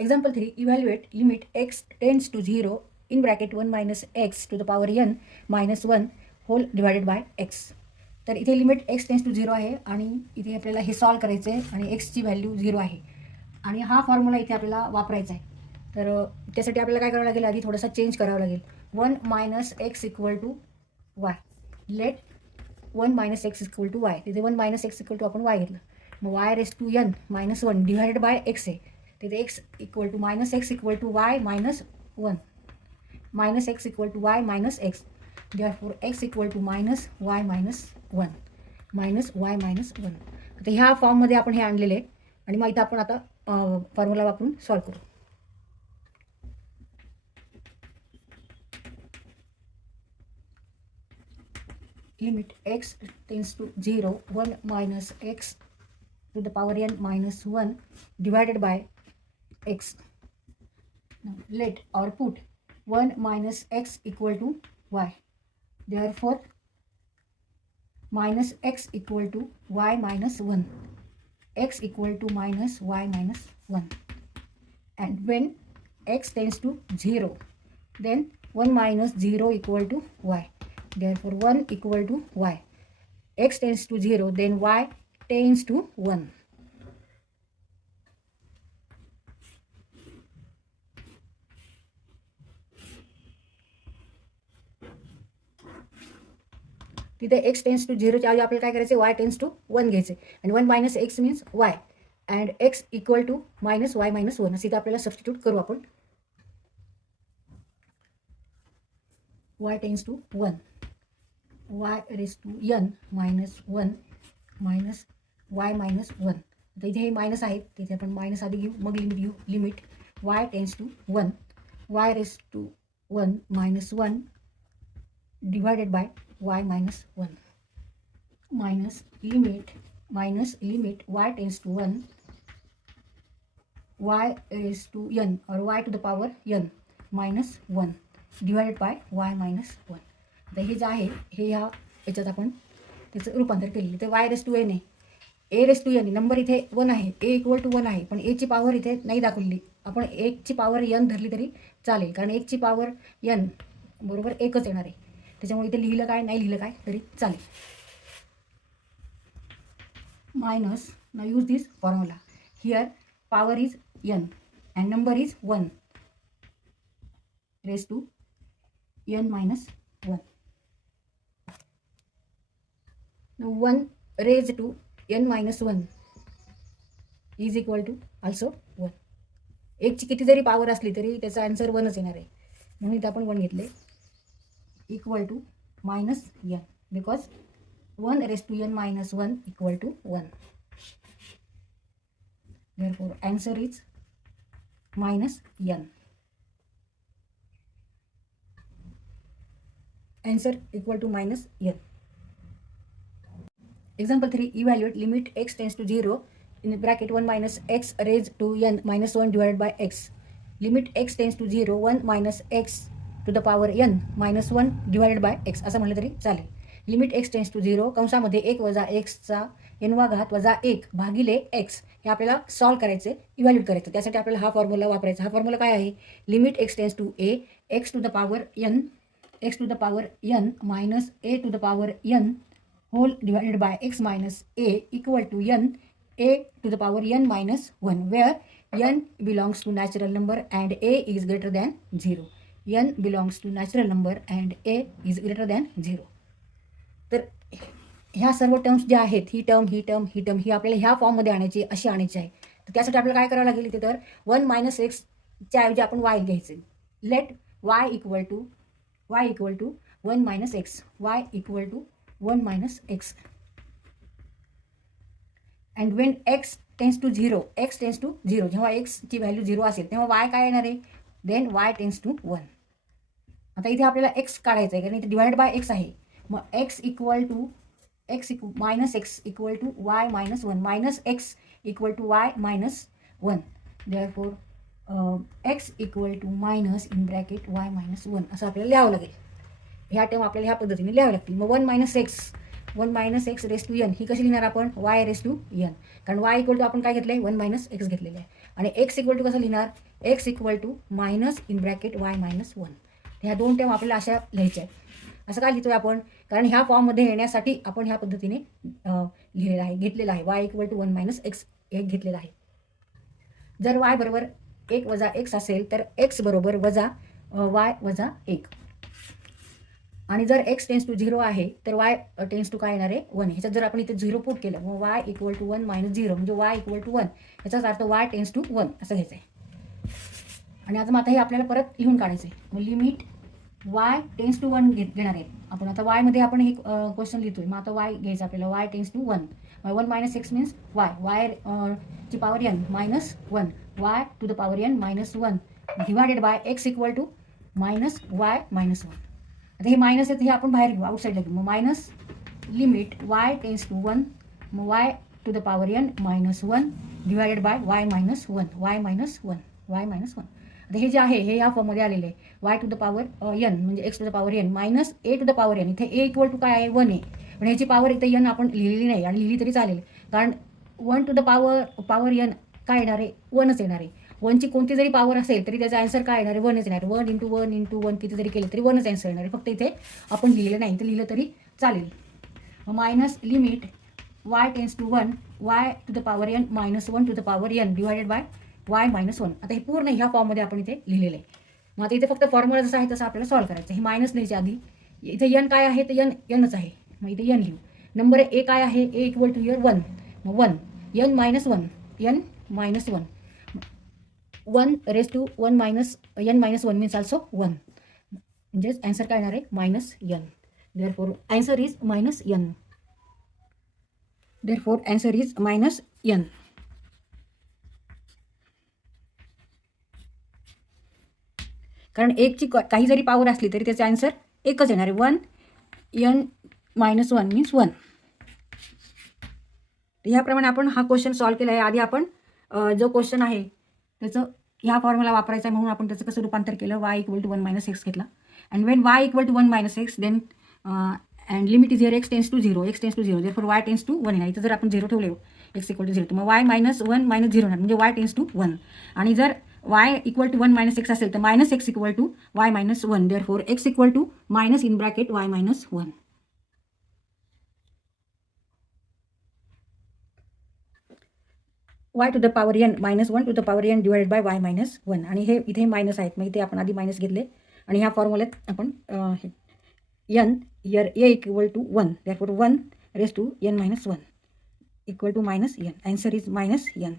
Example 3, evaluate limit x tends to 0 in bracket 1 minus x to the power n minus 1 whole divided by x. तर इथे limit x tends to 0 आहे आणि इथे आपल्याला हे solve करायचं आहे आणि एक्सची व्हॅल्यू 0 आहे आणि हा फॉर्म्युला इथे आपल्याला वापरायचा आहे. तर त्यासाठी आपल्याला काय करावं लागेल, आधी थोडासा चेंज करावं लागेल. 1 minus x equal to y. Let 1 minus x equal to y. तिथे 1 मायनस एक्स इक्वल टू आपण वाय घेतलं. मग y raise to n minus 1 divided by x आहे. तिथे x equal to minus x equal to y minus 1 minus x equal to y minus x. therefore x equal to minus y minus 1 minus y minus 1. आता ह्या फॉर्ममध्ये आपण हे आणलेले आहे आणि मग इथं आपण आता फॉर्म्युला वापरून सॉल्व करू. Limit x tends to 0 1 minus x to the power n minus 1 divided by x. Now let or put 1 minus x equal to y. Therefore minus x equal to y minus 1. X equal to minus y minus 1. And when x tends to 0, then 1 minus 0 equal to y. Therefore 1 equal to y. X tends to 0, then y tends to 1. तिथे x tends to 0च्या ऐवजी आपल्याला काय करायचं, y tends to 1 घ्यायचे आणि 1 minus x means y and x equal to minus y minus 1 असं इथं आपल्याला सबस्टिट्यूट करू आपण. y tends to 1 y raise to n minus 1 minus y minus 1. आता इथे हे मायनस आहेत, तिथे आपण मायनस आधी घेऊ मग लिमिट घेऊ. Limit y tends to 1 y raise to 1 minus 1 divided by y minus 1 minus limit y tends to 1 y raised to n or y to the power n minus 1 divided by y minus 1. आता हे जे आहे हे ह्या याच्यात आपण त्याचं रूपांतर केलेलं. ते y रेस टू n आहे, a raise to n number इथे 1 आहे, a इक्वल टू 1 आहे, पण a ची पॉवर इथे नाही दाखवलेली. आपण 1 ची पॉवर n धरली तरी चालेल, कारण 1 ची पॉवर n बरोबर 1च येणार आहे. त्याच्यामुळे इथे लिहिलं काय नाही लिहिलं काय तरी चालेल. Minus now use this formula. Here power is n and number is 1 raise to n minus 1. 1 raise to n minus 1 is equal to also 1. एकची किती जरी पॉवर असली तरी त्याचा आन्सर 1च येणार आहे, म्हणून इथे आपण 1 घेतले. Equal to minus n because 1 raise to n minus 1 equal to 1. therefore answer is minus n. Answer equal to minus n. Example 3, evaluate limit x tends to 0 in bracket 1 minus x raised to n minus 1 divided by x. Limit x tends to 0 1 minus x to the power n minus 1 divided by x असं म्हटलं तरी चालेल. Limit x tends to 0 कंसामध्ये 1 वजा एक्सचा n वा घात वजा 1 भागिले x हे आपल्याला सॉल्व करायचे, इव्हॅल्यूट करायचं. त्यासाठी आपल्याला हा फॉर्म्युला वापरायचा. हा फॉर्म्युला काय आहे, limit x tends to a x to the power n minus a to the power n whole divided by x minus a equal to n a to the power n minus 1 where n belongs to natural number and a is greater than 0. n belongs to natural number and a is greater than 0. तर ह्या सर्व terms ज्या आहेत, ही term ही आपल्याला ह्या फॉर्ममध्ये आणायची, अशी आणायची आहे. तर त्यासाठी आपल्याला काय करावं लागेल, इथे तर 1 मायनस एक्सच्या ऐवजी आपण y घ्यायचे. Let y equal to 1 minus x y equal to 1 minus x. And when x tends to 0 जेव्हा एक्सची व्हॅल्यू 0 असेल तेव्हा y काय येणार आहे, देन y टेन्स टू 1. आता इथे आपल्याला x काढायचं आहे, कारण इथे डिवाइड बाय x आहे. मग x minus x equal to y minus 1 minus x equal to y minus 1. Therefore x equal to minus in bracket y minus 1 असं आपल्याला लिहावं लागेल. ह्या टर्म आपल्याला ह्या पद्धतीने लिहावं लागतील. मग 1 minus x raise to n ही कशी लिहिणार आपण, y रेस टू n, कारण y इक्वल टू आपण काय घेतलं आहे, 1 मायनस एक्स घेतलेलं आहे. आणि x इक्वल टू कसं लिहिणार, x equal to minus in bracket y minus 1. ह्या दोन टर्म आपल्याला अशा लिहायच्या आहेत. असं काय लिहितोय आपण? कारण ह्या फॉर्ममध्ये येण्यासाठी आपण ह्या पद्धतीने लिहिलेलं आहे, घेतलेलं आहे. Y equal to 1 minus x हे घेतलेलं आहे. जर वाय बरोबर 1 वजा एक्स असेल तर एक्स बरोबर वजा वाय वजा 1. आणि जर एक्स टेन्स टू 0 आहे तर वाय टेन्स टू काय येणार आहे? 1. ह्याच्यात जर आपण इथे 0 पुट केलं मग वाय इक्वल टू 1 मायनस 0 म्हणजे वाय इक्वल टू 1. याचाच अर्थ वाय टेन्स टू 1 असं घ्यायचं आहे. आणि आता हे आपल्याला परत लिहून काढायचं आहे. मग लिमिट वाय टेन्स टू 1 घेणार आहे आपण. आता वायमध्ये आपण हे क्वेश्चन लिहितोय. मग आता वाय घ्यायचं आपल्याला. Y tends to 1. 1 minus x means y ची power n minus 1. Y to the power n minus 1 divided by x equal to minus y minus 1. आता हे मायनस आहे हे आपण बाहेर घेऊ, आउटसाईडला घेऊ. मग minus limit y tends to 1 मग y to the power n minus 1 divided by y minus 1. Y minus 1. Y minus 1. आता हे जे आहे हे या फॉर्ममध्ये आलेले आहे. Y to the power n म्हणजे x to the power n minus a to the power n. इथे ए इक्वल टू काय आहे? 1 आहे. पण ह्याची पॉवर इथे n आपण लिहिलेली नाही आणि लिहिली तरी चालेल. कारण 1 टू द पॉवर n काय येणार आहे? 1च येणार आहे. 1ची कोणती जरी पॉवर असेल तरी त्याचा आन्सर काय येणार आहे? 1च येणार. 1 इंटू 1 इंटू 1 किती जरी केलं तरी 1च आन्सर येणार आहे. फक्त इथे आपण लिहिलेलं नाही, इथे लिहिलं तरी चालेल. Minus limit y tends to 1 y to the power n minus 1 to the power n divided by y minus 1. आता हे पूर्ण ह्या फॉर्ममध्ये आपण इथे लिहिलेलं आहे. मग आता इथे फक्त फॉर्म्युला जसं आहे तसं आपल्याला सॉल्व्ह करायचं. हे मायनस लिहायच्या आधी इथे n काय आहे तर nच आहे. मग इथे n लिहू. नंबर ए काय आहे? A equal to here 1. मग 1 n minus 1 n minus 1. 1 raise to 1 minus n minus 1 means also 1. म्हणजेच आन्सर काय येणार आहे? Minus n. Therefore answer is minus n. Therefore answer is minus n. कारण एकची काही जरी पॉवर असली तरी त्याचे आन्सर एकच येणार आहे. 1 n मायनस 1 मीन्स 1. ह्याप्रमाणे आपण हा क्वेश्चन सॉल्व्ह केला आहे. आधी आपण जो क्वेश्चन आहे त्याचं ह्या फॉर्म्युला वापरायचा आहे म्हणून आपण त्याचं कसं रूपांतर केलं? Y equal to 1 minus x घेतला. And when y equal to 1 minus x then and limit is here x tends to 0. X tends to 0 therefore y tends to 1 येणार. इथं जर आपण 0 ठेवले एक्स इक्वल टू 0 तर मग वाय मायनस 1 मायनस 0 येणार म्हणजे वाय टेन्स टू 1. आणि जर y equal to 1 minus x असेल तर minus x equal to y minus 1. Therefore x equal to minus in bracket y minus 1. Y to the power n minus 1 to the power n divided by y minus 1. आणि हे इथे minus आहेत मग इथे आपण आधी मायनस घेतले आणि ह्या फॉर्म्युल्यात आपण n here a equal to 1 therefore 1 raise to n minus 1 equal to minus n. Answer is minus n.